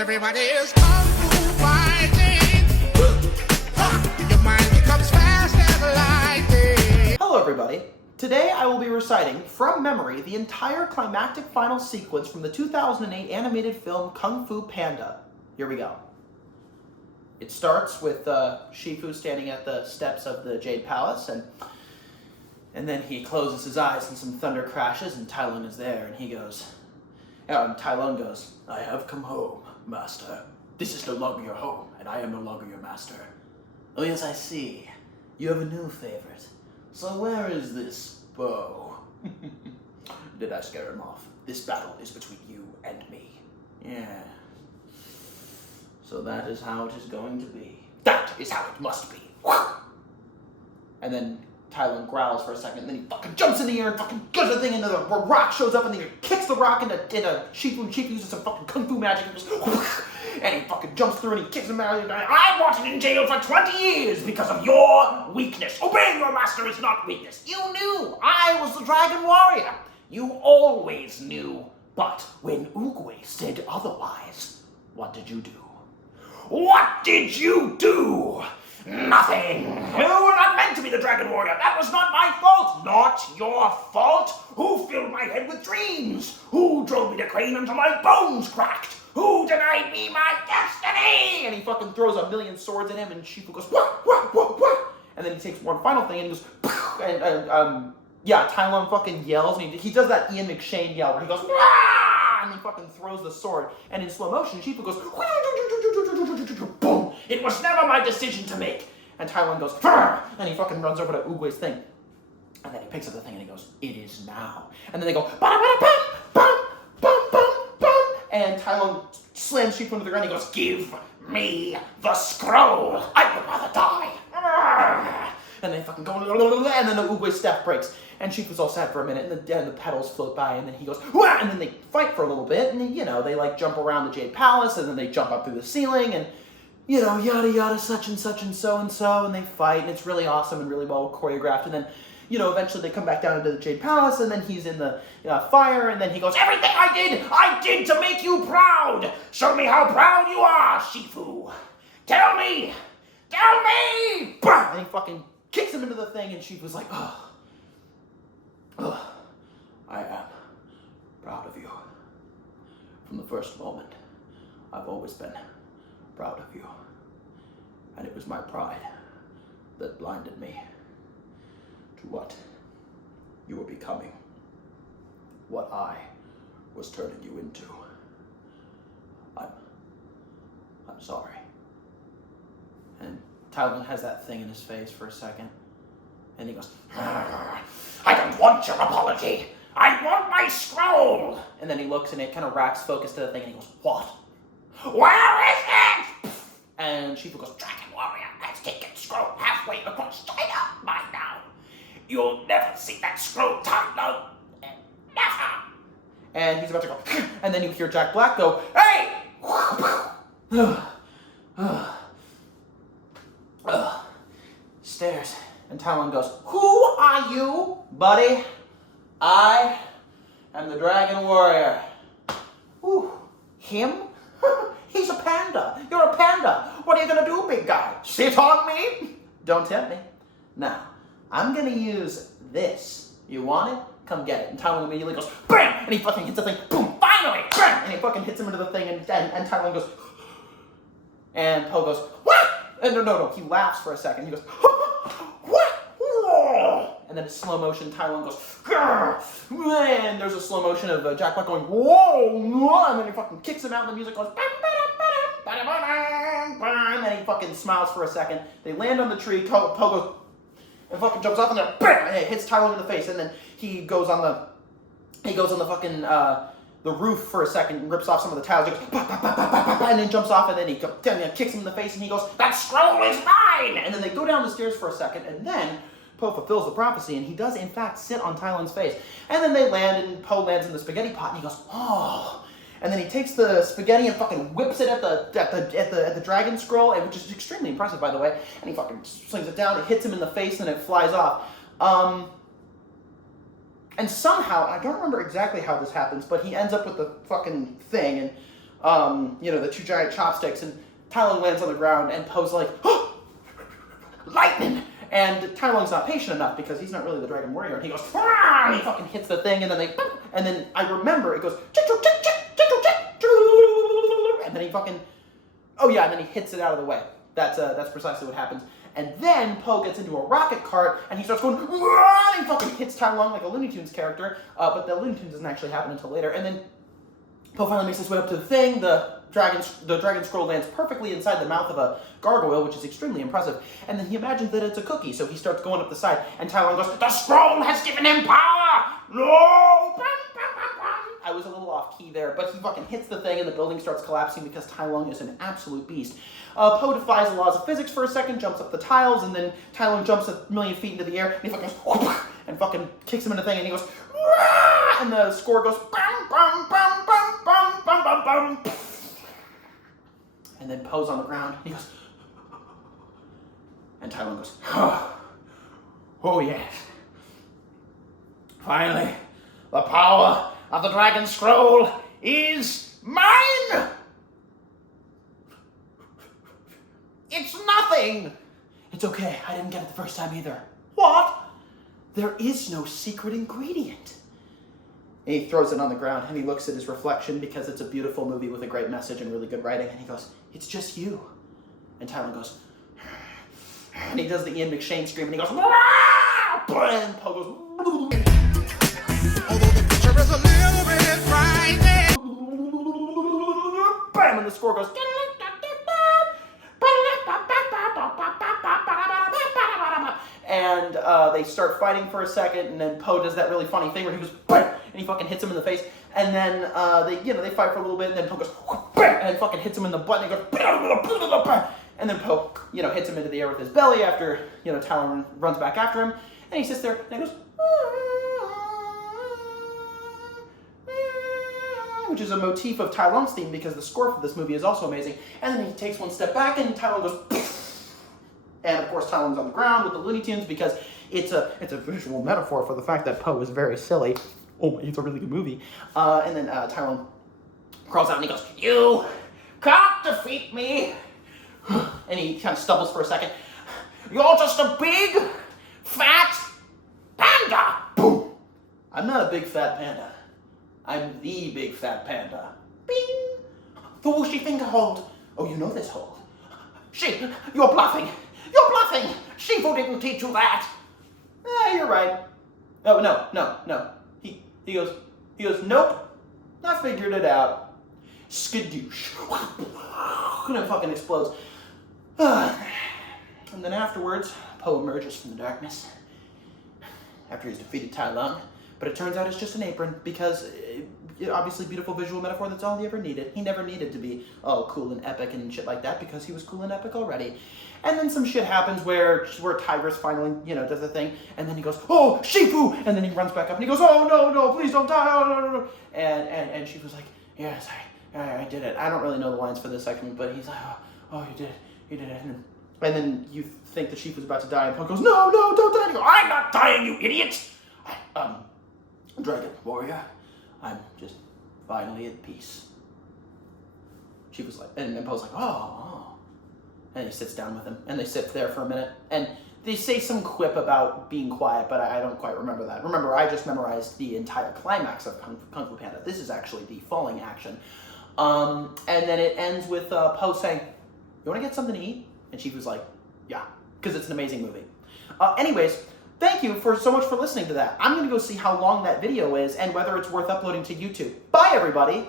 Everybody is kung fu fighting. Your mind becomes fast as lightning. Hello everybody. Today I will be reciting from memory the entire climactic final sequence from the 2008 animated film Kung Fu Panda. Here we go. It starts with Shifu standing at the steps of the Jade Palace, and then he closes his eyes and some thunder crashes and Tai Lung is there and he goes, Tai Lung goes, "I have come home, master. This is no longer your home, and I am no longer your master. Oh yes, I see. You have a new favorite. So where is this bow?" Did I scare him off? This battle is between you and me. Yeah. So that is how it is going to be. That is how it must be. And then Tai Lung growls for a second, and then he fucking jumps in the air and fucking does the thing, and the rock shows up, and then he kicks the rock into Shifu, and Shifu uses some fucking kung fu magic, and just and he fucking jumps through, and he kicks him out, and I wanted in jail for 20 years because of your weakness. Obeying your master is not weakness. You knew I was the Dragon Warrior. You always knew. But when Oogway said otherwise, what did you do? What did you do? Nothing. You were not meant to be the Dragon Warrior. That was not my fault. Not your fault. Who filled my head with dreams? Who drove me to Crane until my bones cracked? Who denied me my destiny? And he fucking throws a million swords at him, and Shifu goes, "What, what, what, what?" And then he takes one final thing, and he goes, "Pow!" And yeah, Tai Lung fucking yells, and he does that Ian McShane yell, where he goes, "Wah!" And he fucking throws the sword, and in slow motion, Shifu goes, boom! It was never my decision to make. And Tai Lung goes, "Fur!" And he fucking runs over to Oogway's thing. And then he picks up the thing and he goes, "It is now." And then they go, "Ba-da-ba-da-bum, bum, bum, bum, bum." And Tai Lung slams Shifu into the ground and he goes, "Give me the scroll. I would rather die." And they fucking go, and then the Oogway staff breaks. And Shifu's all sad for a minute, and the petals float by, and then he goes, "Wah!" And then they fight for a little bit, and they like jump around the Jade Palace, and then they jump up through the ceiling, and yada yada, such and such and so, and they fight, and it's really awesome and really well choreographed, and then, eventually they come back down into the Jade Palace, and then he's in the fire, and then he goes, "Everything I did to make you proud! Show me how proud you are, Shifu! Tell me! And he fucking kicks him into the thing, and Shifu's like, "Oh, I am proud of you. From the first moment, I've always been proud of you. And it was my pride that blinded me to what you were becoming, what I was turning you into. I'm sorry." And Tai Lung has that thing in his face for a second, and he goes, "I don't want your apology. I want my scroll." And then he looks, and it kind of racks focus to the thing, and he goes, "What? Where is it?" And Shifu goes, "Dragon Warrior has taken scroll halfway across China by now. You'll never see that scroll, Tai Lung. Never." And he's about to go, and then you hear Jack Black go, "Hey!" Stares, and Tai Lung goes, "Who are you, buddy?" "I am the Dragon Warrior." "Ooh, him? He's a panda. You're a panda. What are you gonna do, big guy? Sit on me?" "Don't tempt me. Now, I'm gonna use this. You want it? Come get it." And Tai Lung immediately goes, BAM! And he fucking hits the thing, boom, finally, BAM! And he fucking hits him into the thing, and Tai Lung goes, and Po goes, "What?" And no, he laughs for a second. He goes, "What?" And then in slow motion, Tai Lung goes, "Grr!" And there's a slow motion of Jack Black going, "Whoa!" And then he fucking kicks him out, and the music goes, and then he fucking smiles for a second. They land on the tree. Po goes and fucking jumps off, and there, BAM! And it hits Tai Lung in the face, and then he goes on the fucking the roof for a second and rips off some of the tiles. He goes, bah, bah, bah, bah, bah, bah, and then jumps off, and then he kicks him in the face, and he goes, "That scroll is mine!" And then they go down the stairs for a second, and then Po fulfills the prophecy, and he does in fact sit on Tai Lung's face. And then they land, and Po lands in the spaghetti pot, and he goes, "Oh." And then he takes the spaghetti and fucking whips it at the dragon scroll, which is extremely impressive, by the way. And he fucking slings it down, it hits him in the face, and it flies off. And somehow, I don't remember exactly how this happens, but he ends up with the fucking thing, and the two giant chopsticks, and Tai Lung lands on the ground, and Po's like, oh, lightning! And Tai Lung's not patient enough because he's not really the dragon warrior, and he goes, ah! And he fucking hits the thing, and then I remember it goes, and then he fucking, and then he hits it out of the way. That's precisely what happens. And then Po gets into a rocket cart, and he starts going, ah! And he fucking hits Tai Lung like a Looney Tunes character, but the Looney Tunes doesn't actually happen until later. And then Po finally makes his way up to the thing. The dragon scroll lands perfectly inside the mouth of a gargoyle, which is extremely impressive. And then he imagines that it's a cookie, so he starts going up the side. And Tai Lung goes, "The scroll has given him power! No!" I was a little off key there, but he fucking hits the thing, and the building starts collapsing because Tai Lung is an absolute beast. Po defies the laws of physics for a second, jumps up the tiles, and then Tai Lung jumps 1,000,000 feet into the air, and he fucking goes, and fucking kicks him in the thing, and he goes, "Wah!" And the score goes, bum, bum, bum, bum, bum, bum, bum, bum. And then Po's on the ground, and he goes, and Tai Lung goes, oh yes. Finally, the power of the dragon scroll is mine! It's nothing! It's okay, I didn't get it the first time either. What? There is no secret ingredient. And he throws it on the ground, and he looks at his reflection because it's a beautiful movie with a great message and really good writing, and he goes, it's just you. And Tai Lung goes, and he does the Ian McShane scream, and he goes, and Po goes, Although the picture is a little bit frightening. bam, and the score goes, and they start fighting for a second, and then Po does that really funny thing where he goes, bam, and he fucking hits him in the face, and then they fight for a little bit, and then Po goes, bam, and fucking hits him in the butt, and he goes, bam, and then Po, hits him into the air with his belly after, Tai Lung runs back after him, and he sits there, and he goes, which is a motif of Tai Lung's theme because the score for this movie is also amazing, and then he takes one step back, and Tai Lung goes, and of course Tai Lung's on the ground with the Looney Tunes because it's a visual metaphor for the fact that Po is very silly. Oh, it's a really good movie. And then Tai Lung crawls out and he goes, you can't defeat me. And he kind of stumbles for a second. You're just a big, fat panda. Boom. I'm not a big fat panda. I'm the big fat panda. Bing. The whooshy finger hold. Oh, you know this hold. You're bluffing. You're bluffing. Shifu didn't teach you that. You're right. Oh, no. He goes, nope. I figured it out. Skadoosh. And it fucking explodes. And then afterwards, Po emerges from the darkness. After he's defeated Tai Lung. But it turns out it's just an apron because, obviously, beautiful visual metaphor, that's all he ever needed. He never needed to be, cool and epic and shit like that because he was cool and epic already. And then some shit happens where Tigress finally, does the thing, and then he goes, oh, Shifu! And then he runs back up and he goes, oh, no, please don't die, oh, no. And Shifu's like, yes, I did it. I don't really know the lines for this section, but he's like, oh, you did it. And then you think that Shifu's about to die, and Po goes, no, don't die. And he goes, I'm not dying, you idiot! Dragon warrior, I'm just finally at peace. Shifu's like, and Po's like, oh. And he sits down with him, and they sit there for a minute, and they say some quip about being quiet, but I don't quite remember that. Remember, I just memorized the entire climax of Kung Fu Panda. This is actually the falling action. And then it ends with Po saying, you want to get something to eat? And Shifu's like, yeah, because it's an amazing movie. Anyways, thank you so much for listening to that. I'm going to go see how long that video is and whether it's worth uploading to YouTube. Bye, everybody!